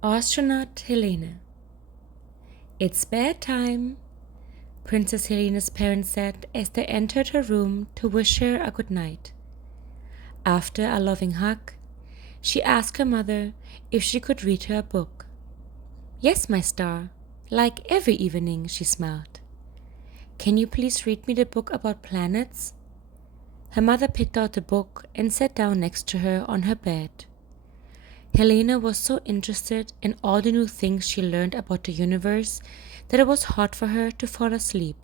Astronaut Helene. It's bedtime, Princess Helene's parents said as they entered her room to wish her a good night. After a loving hug, she asked her mother if she could read her a book. Yes, my star, like every evening, she smiled. Can you please read me the book about planets? Her mother picked out the book and sat down next to her on her bed. Helena was so interested in all the new things she learned about the universe that it was hard for her to fall asleep.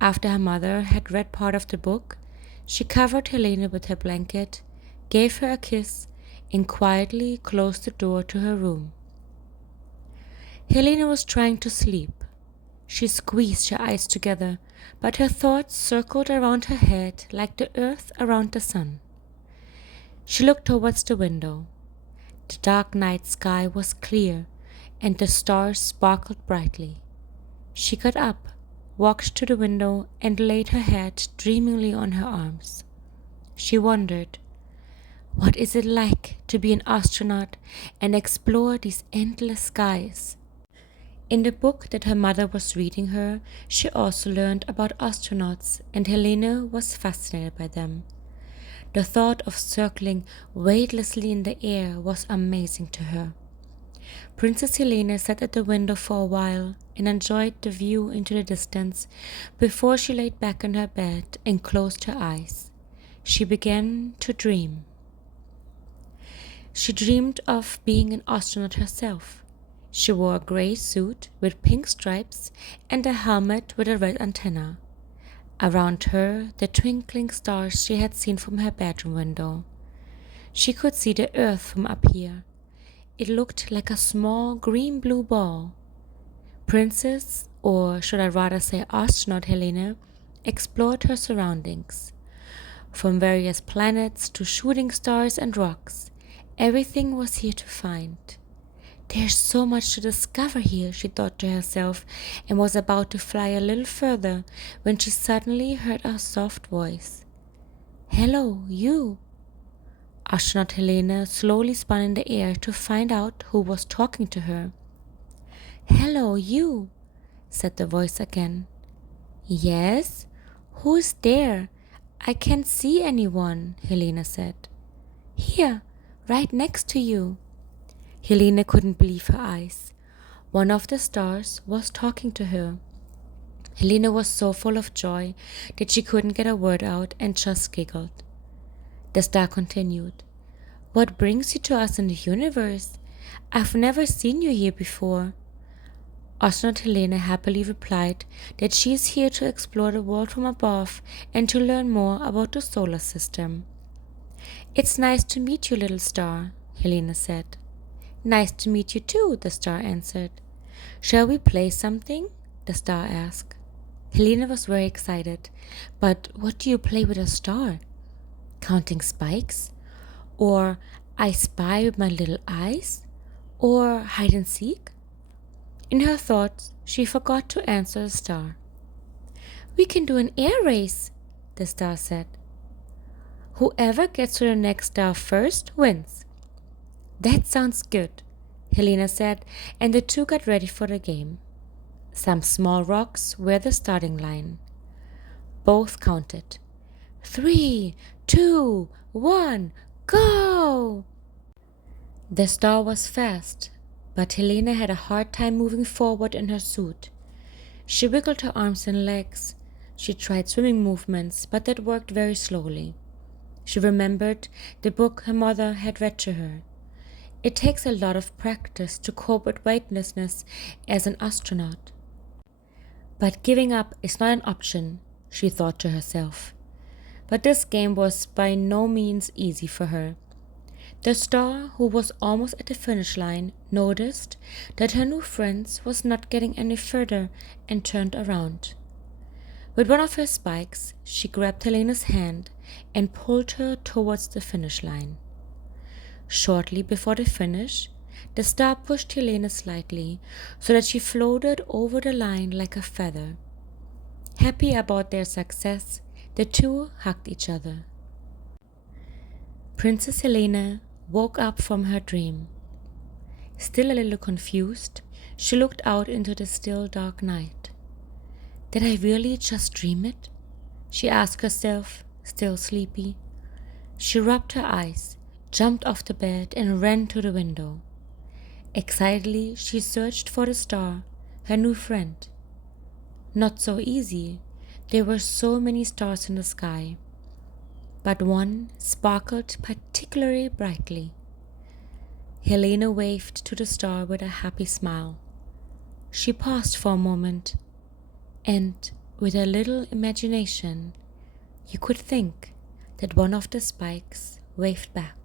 After her mother had read part of the book, she covered Helena with her blanket, gave her a kiss, and quietly closed the door to her room. Helena was trying to sleep. She squeezed her eyes together, but her thoughts circled around her head like the earth around the sun. She looked towards the window. The dark night sky was clear, and the stars sparkled brightly. She got up, walked to the window, and laid her head dreamingly on her arms. She wondered, what is it like to be an astronaut and explore these endless skies? In the book that her mother was reading her, she also learned about astronauts, and Helena was fascinated by them. The thought of circling weightlessly in the air was amazing to her. Princess Helene sat at the window for a while and enjoyed the view into the distance before she laid back in her bed and closed her eyes. She began to dream. She dreamed of being an astronaut herself. She wore a gray suit with pink stripes and a helmet with a red antenna. Around her, the twinkling stars she had seen from her bedroom window. She could see the earth from up here. It looked like a small green-blue ball. Princess, or should I rather say Astronaut Helene, explored her surroundings. From various planets to shooting stars and rocks, everything was here to find. There's so much to discover here, she thought to herself, and was about to fly a little further when she suddenly heard a soft voice. Hello, you. Astronaut Helene slowly spun in the air to find out who was talking to her. Hello, you, said the voice again. Yes? Who's there? I can't see anyone, Helene said. Here, right next to you. Helene couldn't believe her eyes. One of the stars was talking to her. Helene was so full of joy that she couldn't get a word out and just giggled. The star continued. What brings you to us in the universe? I've never seen you here before. Astronaut Helene happily replied that she is here to explore the world from above and to learn more about the solar system. It's nice to meet you, little star, Helene said. Nice to meet you too, the star answered. Shall we play something? The star asked. Helene was very excited. But what do you play with a star? Counting spikes? Or I spy with my little eyes? Or hide and seek? In her thoughts, she forgot to answer the star. We can do an air race, the star said. Whoever gets to the next star first wins. That sounds good, Helene said, and the two got ready for the game. Some small rocks were the starting line. Both counted. 3, 2, 1, go! The star was fast, but Helene had a hard time moving forward in her suit. She wiggled her arms and legs. She tried swimming movements, but that worked very slowly. She remembered the book her mother had read to her. It takes a lot of practice to cope with weightlessness as an astronaut. But giving up is not an option, she thought to herself. But this game was by no means easy for her. The star, who was almost at the finish line, noticed that her new friend was not getting any further and turned around. With one of her spikes, she grabbed Helene's hand and pulled her towards the finish line. Shortly before the finish, the star pushed Helene slightly so that she floated over the line like a feather. Happy about their success, the two hugged each other. Princess Helene woke up from her dream. Still a little confused, she looked out into the still dark night. Did I really just dream it? She asked herself, still sleepy. She rubbed her eyes, jumped off the bed, and ran to the window. Excitedly, she searched for the star, her new friend. Not so easy. There were so many stars in the sky, but one sparkled particularly brightly. Helene waved to the star with a happy smile. She paused for a moment, and with a little imagination, you could think that one of the spikes waved back.